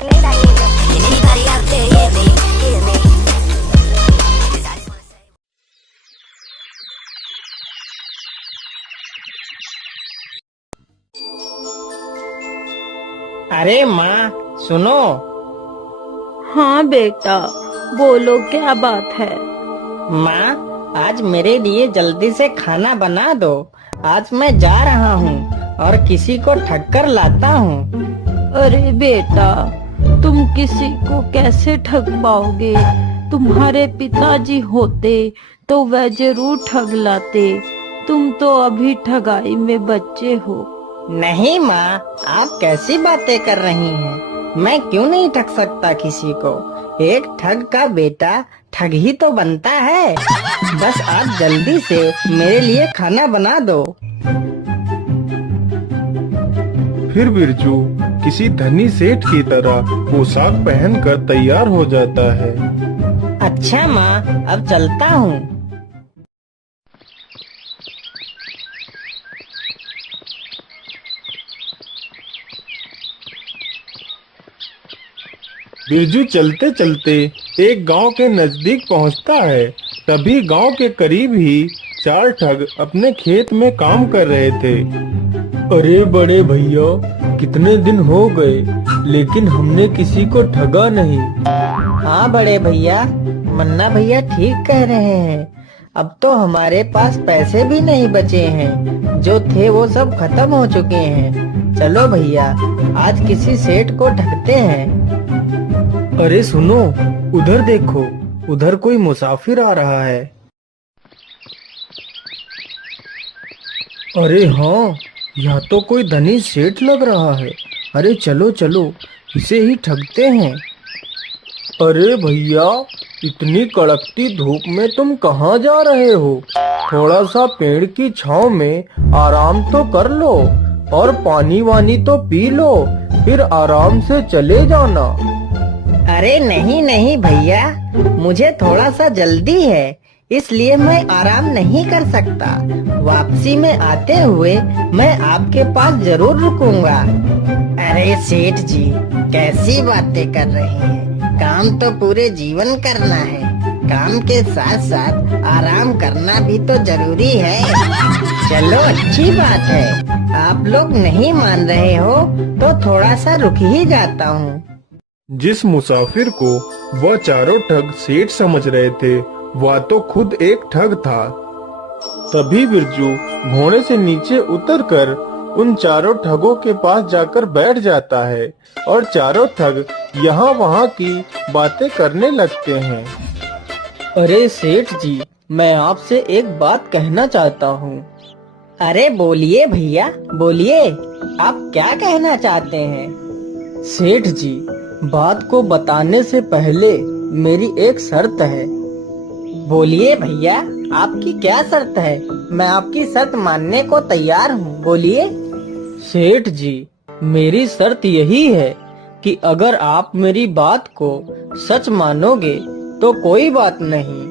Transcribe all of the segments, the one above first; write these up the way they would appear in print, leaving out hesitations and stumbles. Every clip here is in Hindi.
अरे माँ सुनो। हाँ बेटा, बोलो क्या बात है। माँ आज मेरे लिए जल्दी से खाना बना दो। आज मैं जा रहा हूँ और किसी को ठग कर लाता हूँ। अरे बेटा, तुम किसी को कैसे ठग पाओगे? तुम्हारे पिताजी होते तो वह जरूर ठग लाते। तुम तो अभी ठगाई में बच्चे हो। नहीं माँ, आप कैसी बातें कर रही हैं? मैं क्यों नहीं ठग सकता किसी को? एक ठग का बेटा ठग ही तो बनता है। बस आप जल्दी से मेरे लिए खाना बना दो। फिर बिरजू किसी धनी सेठ की तरह पोशाक पहनकर तैयार हो जाता है। अच्छा माँ, अब चलता हूँ। बिरजू चलते चलते एक गांव के नजदीक पहुंचता है। तभी गांव के करीब ही चार ठग अपने खेत में काम कर रहे थे। अरे बड़े भैया, कितने दिन हो गए लेकिन हमने किसी को ठगा नहीं। हाँ बड़े भैया, मन्ना भैया ठीक कह रहे हैं। अब तो हमारे पास पैसे भी नहीं बचे हैं। जो थे वो सब खत्म हो चुके हैं। चलो भैया, आज किसी सेठ को ठगते हैं। अरे सुनो, उधर देखो, उधर कोई मुसाफिर आ रहा है। अरे हाँ, यह तो कोई धनी सेठ लग रहा है। अरे चलो चलो, इसे ही ठगते हैं। अरे भैया, इतनी कड़कती धूप में तुम कहाँ जा रहे हो? थोड़ा सा पेड़ की छांव में आराम तो कर लो और पानी वानी तो पी लो, फिर आराम से चले जाना। अरे नहीं नहीं भैया, मुझे थोड़ा सा जल्दी है, इसलिए मैं आराम नहीं कर सकता। वापसी में आते हुए मैं आपके पास जरूर रुकूंगा। अरे सेठ जी, कैसी बातें कर रहे हैं? काम तो पूरे जीवन करना है। काम के साथ साथ आराम करना भी तो जरूरी है। चलो अच्छी बात है, आप लोग नहीं मान रहे हो तो थोड़ा सा रुक ही जाता हूँ। जिस मुसाफिर को वह चारों ठग सेठ समझ रहे थे, वह तो खुद एक ठग था। तभी बिरजू घोड़े से नीचे उतरकर उन चारों ठगों के पास जाकर बैठ जाता है और चारों ठग यहाँ वहाँ की बातें करने लगते हैं। अरे सेठ जी, मैं आपसे एक बात कहना चाहता हूँ। अरे बोलिए भैया, बोलिए, आप क्या कहना चाहते हैं? सेठ जी, बात को बताने से पहले मेरी एक शर्त है। बोलिए भैया, आपकी क्या शर्त है? मैं आपकी शर्त मानने को तैयार हूँ, बोलिए। सेठ जी, मेरी शर्त यही है कि अगर आप मेरी बात को सच मानोगे तो कोई बात नहीं।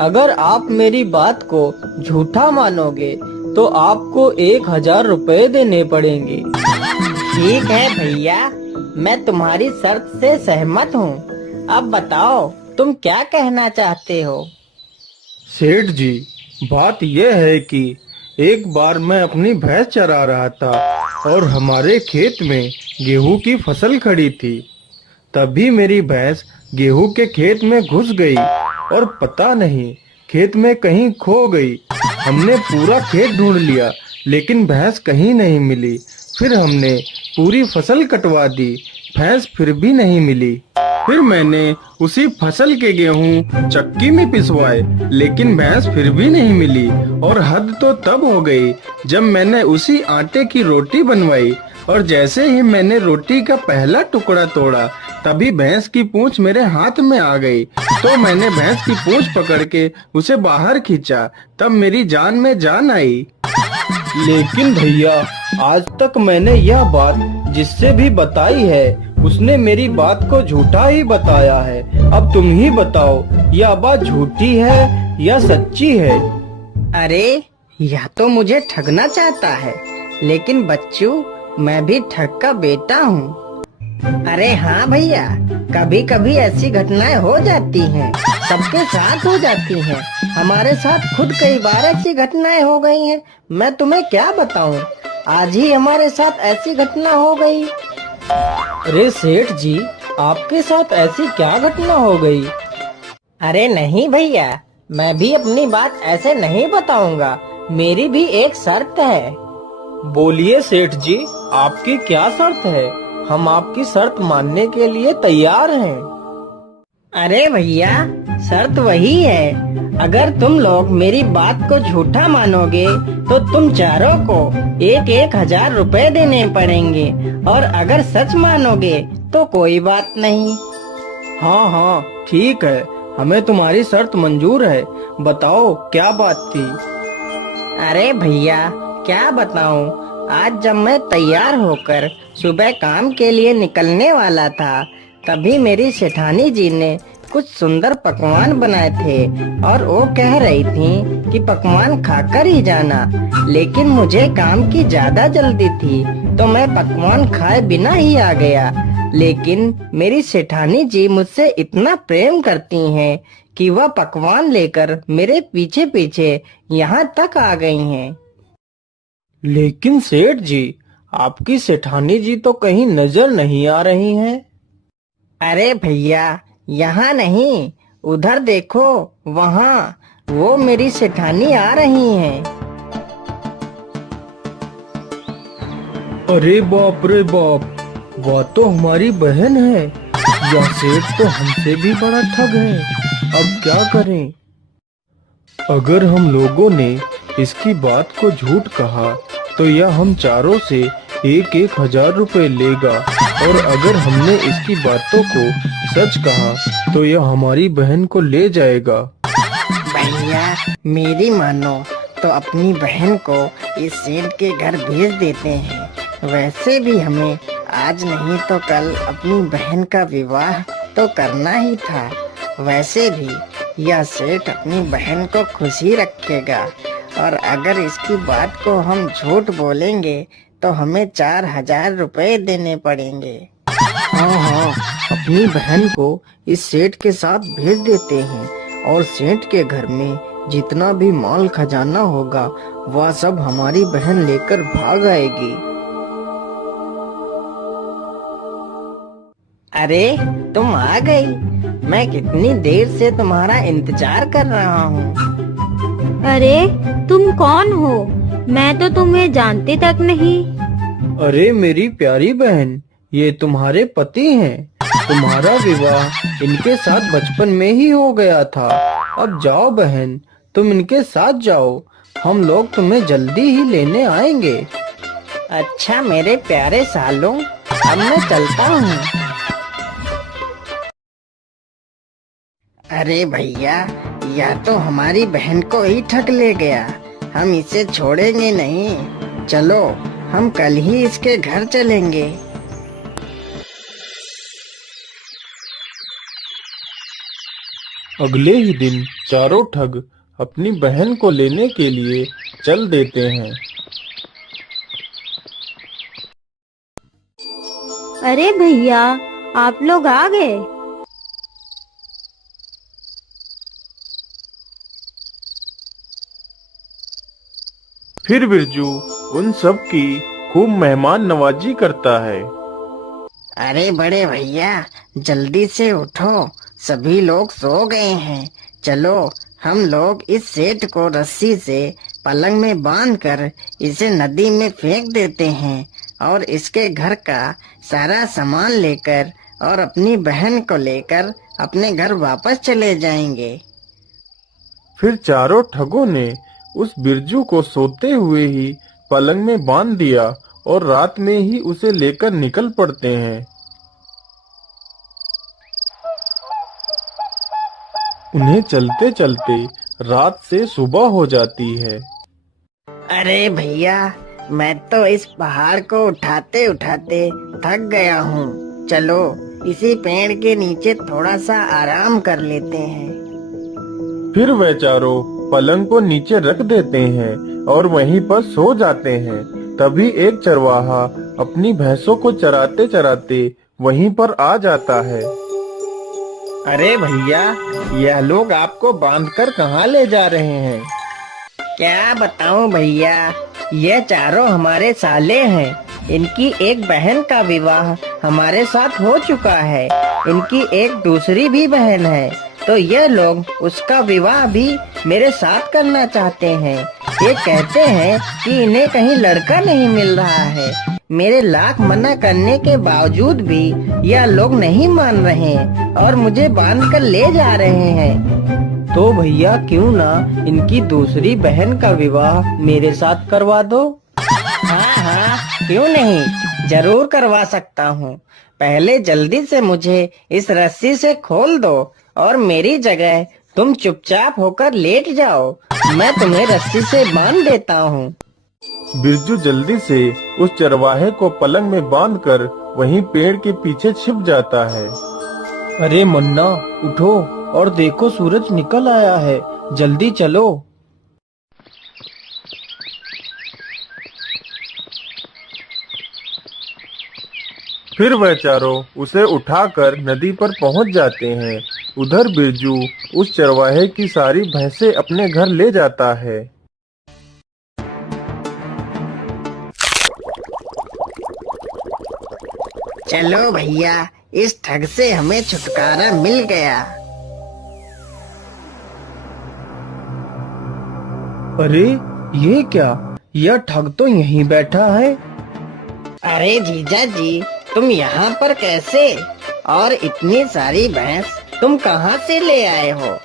अगर आप मेरी बात को झूठा मानोगे तो आपको 1000 रुपए देने पड़ेंगे। ठीक है भैया, मैं तुम्हारी शर्त से सहमत हूँ। अब बताओ, तुम क्या कहना चाहते हो? सेठ जी, बात यह है कि एक बार मैं अपनी भैंस चरा रहा था और हमारे खेत में गेहूं की फसल खड़ी थी। तभी मेरी भैंस गेहूं के खेत में घुस गई और पता नहीं खेत में कहीं खो गई। हमने पूरा खेत ढूंढ लिया लेकिन भैंस कहीं नहीं मिली। फिर हमने पूरी फसल कटवा दी, भैंस फिर भी नहीं मिली। फिर मैंने उसी फसल के गेहूं चक्की में पिसवाए लेकिन भैंस फिर भी नहीं मिली। और हद तो तब हो गई जब मैंने उसी आटे की रोटी बनवाई और जैसे ही मैंने रोटी का पहला टुकड़ा तोड़ा तभी भैंस की पूंछ मेरे हाथ में आ गई। तो मैंने भैंस की पूंछ पकड़ के उसे बाहर खींचा, तब मेरी जान में जान आई। लेकिन भैया, आज तक मैंने यह बात जिससे भी बताई है उसने मेरी बात को झूठा ही बताया है। अब तुम ही बताओ, यह बात झूठी है या सच्ची है? अरे यह तो मुझे ठगना चाहता है, लेकिन बच्चू, मैं भी ठग का बेटा हूँ। अरे हाँ भैया, कभी कभी ऐसी घटनाएं हो जाती हैं, सबके साथ हो जाती हैं। हमारे साथ खुद कई बार ऐसी घटनाएं हो गई हैं। मैं तुम्हें क्या बताऊं, आज ही हमारे साथ ऐसी घटना हो गई। अरे सेठ जी, आपके साथ ऐसी क्या घटना हो गई? अरे नहीं भैया, मैं भी अपनी बात ऐसे नहीं बताऊंगा, मेरी भी एक शर्त है। बोलिए सेठ जी, आपकी क्या शर्त है? हम आपकी शर्त मानने के लिए तैयार हैं। अरे भैया, शर्त वही है, अगर तुम लोग मेरी बात को झूठा मानोगे तो तुम चारों को 1,000 रुपए देने पड़ेंगे, और अगर सच मानोगे तो कोई बात नहीं। हाँ हाँ ठीक है, हमें तुम्हारी शर्त मंजूर है। बताओ क्या बात थी? अरे भैया, क्या बताऊं, आज जब मैं तैयार होकर सुबह काम के लिए निकलने वाला था, तभी मेरी सेठानी जी ने कुछ सुंदर पकवान बनाए थे और वो कह रही थी कि पकवान खाकर ही जाना। लेकिन मुझे काम की ज्यादा जल्दी थी तो मैं पकवान खाए बिना ही आ गया। लेकिन मेरी सेठानी जी मुझसे इतना प्रेम करती हैं कि वह पकवान लेकर मेरे पीछे पीछे यहाँ तक आ गई हैं। लेकिन सेठ जी, आपकी सेठानी जी तो कहीं नजर नहीं आ रही हैं। अरे भैया, यहाँ नहीं, उधर देखो, वहाँ वो मेरी सेठानी आ रही हैं। अरे बाप रे बाप, वह तो हमारी बहन है। यह सेठ तो हमसे भी बड़ा ठग है। अब क्या करें? अगर हम लोगों ने इसकी बात को झूठ कहा तो यह हम चारों से 1,000 रुपए लेगा, और अगर हमने इसकी बातों को सच कहा तो यह हमारी बहन को ले जाएगा। भैया, मेरी मानो तो अपनी बहन को इस सेठ के घर भेज देते हैं। वैसे भी हमें आज नहीं तो कल अपनी बहन का विवाह तो करना ही था। वैसे भी यह सेठ अपनी बहन को खुशी रखेगा, और अगर इसकी बात को हम झूठ बोलेंगे तो हमें 4,000 रुपए देने पड़ेंगे। हाँ हाँ, अपनी बहन को इस सेठ के साथ भेज देते हैं, और सेठ के घर में जितना भी माल खजाना होगा वह सब हमारी बहन लेकर भाग आएगी। अरे तुम आ गई, मैं कितनी देर से तुम्हारा इंतजार कर रहा हूँ। अरे तुम कौन हो? मैं तो तुम्हें जानती तक नहीं। अरे मेरी प्यारी बहन, ये तुम्हारे पति हैं। तुम्हारा विवाह इनके साथ बचपन में ही हो गया था। अब जाओ बहन, तुम इनके साथ जाओ, हम लोग तुम्हें जल्दी ही लेने आएंगे। अच्छा मेरे प्यारे सालों, अब मैं चलता हूँ। अरे भैया, यह तो हमारी बहन को ही ठग ले गया, हम इसे छोड़ेंगे नहीं। चलो हम कल ही इसके घर चलेंगे। अगले ही दिन चारों ठग अपनी बहन को लेने के लिए चल देते हैं। अरे भैया, आप लोग आ गए। फिर बिरजू उन सब की खूब मेहमान नवाजी करता है। अरे बड़े भैया, जल्दी से उठो, सभी लोग सो गए हैं। चलो हम लोग इस सेठ को रस्सी से पलंग में बांधकर इसे नदी में फेंक देते हैं, और इसके घर का सारा सामान लेकर और अपनी बहन को लेकर अपने घर वापस चले जाएंगे। फिर चारों ठगों ने उस बिरजू को सोते हुए ही पलंग में बांध दिया और रात में ही उसे लेकर निकल पड़ते हैं। उन्हें चलते चलते रात से सुबह हो जाती है। अरे भैया, मैं तो इस पहाड़ को उठाते उठाते थक गया हूँ। चलो इसी पेड़ के नीचे थोड़ा सा आराम कर लेते हैं। फिर वे चारों पलंग को नीचे रख देते हैं और वहीं पर सो जाते हैं। तभी एक चरवाहा अपनी भैंसों को चराते चराते वहीं पर आ जाता है। अरे भैया, यह लोग आपको बांधकर कहाँ ले जा रहे हैं? क्या बताऊं भैया, ये चारों हमारे साले हैं। इनकी एक बहन का विवाह हमारे साथ हो चुका है। इनकी एक दूसरी भी बहन है, तो ये लोग उसका विवाह भी मेरे साथ करना चाहते हैं। ये कहते हैं कि इन्हें कहीं लड़का नहीं मिल रहा है। मेरे लाख मना करने के बावजूद भी यह लोग नहीं मान रहे और मुझे बांध कर ले जा रहे हैं। तो भैया क्यों ना इनकी दूसरी बहन का विवाह मेरे साथ करवा दो? हाँ हाँ, क्यों नहीं, जरूर करवा सकता हूँ। पहले जल्दी से मुझे इस रस्सी से खोल दो और मेरी जगह तुम चुपचाप होकर लेट जाओ। मैं तुम्हें रस्सी से बांध देता हूँ। बिरजू जल्दी से उस चरवाहे को पलंग में बांधकर वहीं पेड़ के पीछे छिप जाता है। अरे मुन्ना, उठो और देखो, सूरज निकल आया है, जल्दी चलो। फिर वह चारों उसे उठाकर नदी पर पहुंच जाते हैं। उधर बिरजू उस चरवाहे की सारी भैंसें अपने घर ले जाता है। चलो भैया, इस ठग से हमें छुटकारा मिल गया। अरे ये क्या, यह ठग तो यहीं बैठा है। अरे जीजा जी, तुम यहाँ पर कैसे? और इतनी सारी भैंस तुम कहाँ से ले आए हो?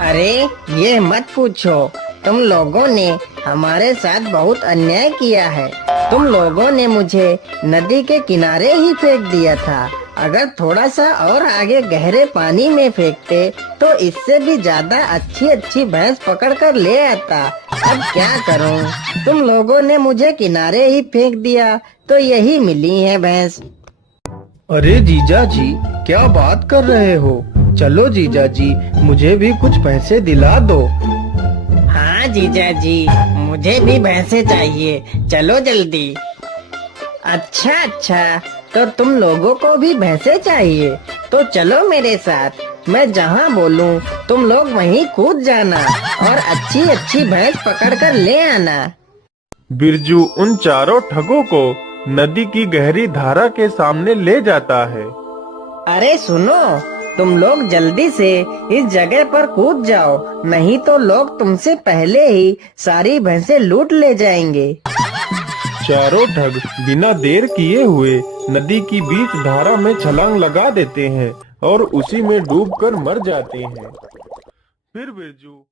अरे ये मत पूछो, तुम लोगों ने हमारे साथ बहुत अन्याय किया है। तुम लोगों ने मुझे नदी के किनारे ही फेंक दिया था। अगर थोड़ा सा और आगे गहरे पानी में फेंकते तो इससे भी ज्यादा अच्छी अच्छी भैंस पकड़ कर ले आता। अब क्या करूं? तुम लोगों ने मुझे किनारे ही फेंक दिया तो यही मिली है भैंस। अरे जीजा जी, क्या बात कर रहे हो? चलो जीजा जी, मुझे भी कुछ पैसे दिला दो। हाँ जीजा जी, मुझे भी भैंसे चाहिए, चलो जल्दी। अच्छा, तो तुम लोगों को भी भैंसे चाहिए, तो चलो मेरे साथ। मैं जहाँ बोलूँ तुम लोग वहीं कूद जाना और अच्छी अच्छी भैंस पकड़ कर ले आना। बिरजू उन चारों ठगों को नदी की गहरी धारा के सामने ले जाता है। अरे सुनो, तुम लोग जल्दी से इस जगह पर कूद जाओ, नहीं तो लोग तुमसे पहले ही सारी भैंसें लूट ले जाएंगे। चारों ठग बिना देर किए हुए नदी की बीच धारा में छलांग लगा देते हैं और उसी में डूबकर मर जाते हैं। फिर बिरजू